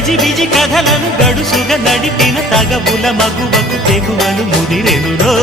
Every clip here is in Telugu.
గజిబిజి కథలను గడుసుగా నడిపిన తగవుల మగువకు తెగువలు ముదిరెనురో.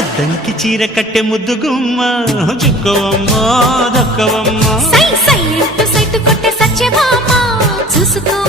అద్దంకి చీర కట్టె ముద్దు గుమ్మ చుక్కవమ్మా దక్కవమ్మా. సై సై సైటు కొట్టే సత్యభామ చూసుకో.